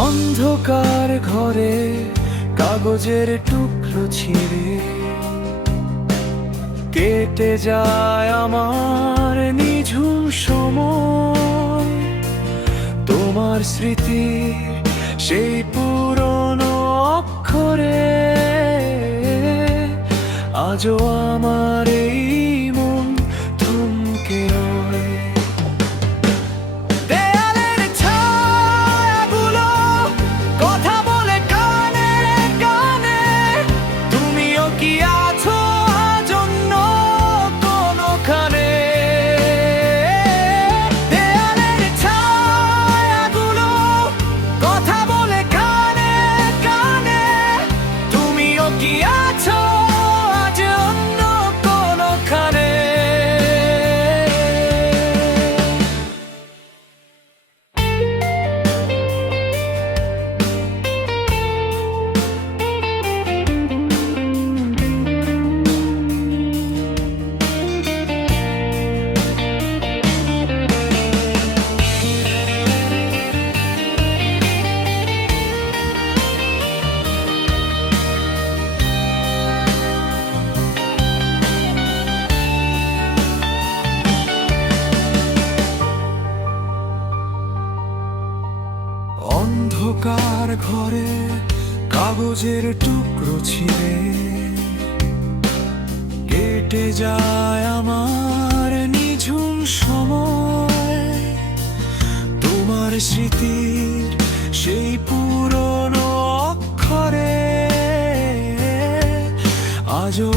অন্ধকার ঘরে কাগজের টুকরো ছিঁড়ে কেটে যায় আমার নিঝুম সময়। তোমার স্মৃতি সেই পুরনো অক্ষরে আজও আমার এই মন থমকে রয়। দেয়ালের ছায়াগুলো কথা বলে কানে কানে, তুমিও কি আছো আজ অন্য কোনোখানে? দেয়ালের ছায়াগুলো কথা বলে কানে কানে, তুমিও কি আছো আজ অন্য কোনোখানে? অন্ধকার ঘরে কাগজের টুকরো ছিঁড়ে কেটে যায় আমার নিঝুম সময়। তোমার স্মৃতির সেই পুরনো অক্ষরে আজও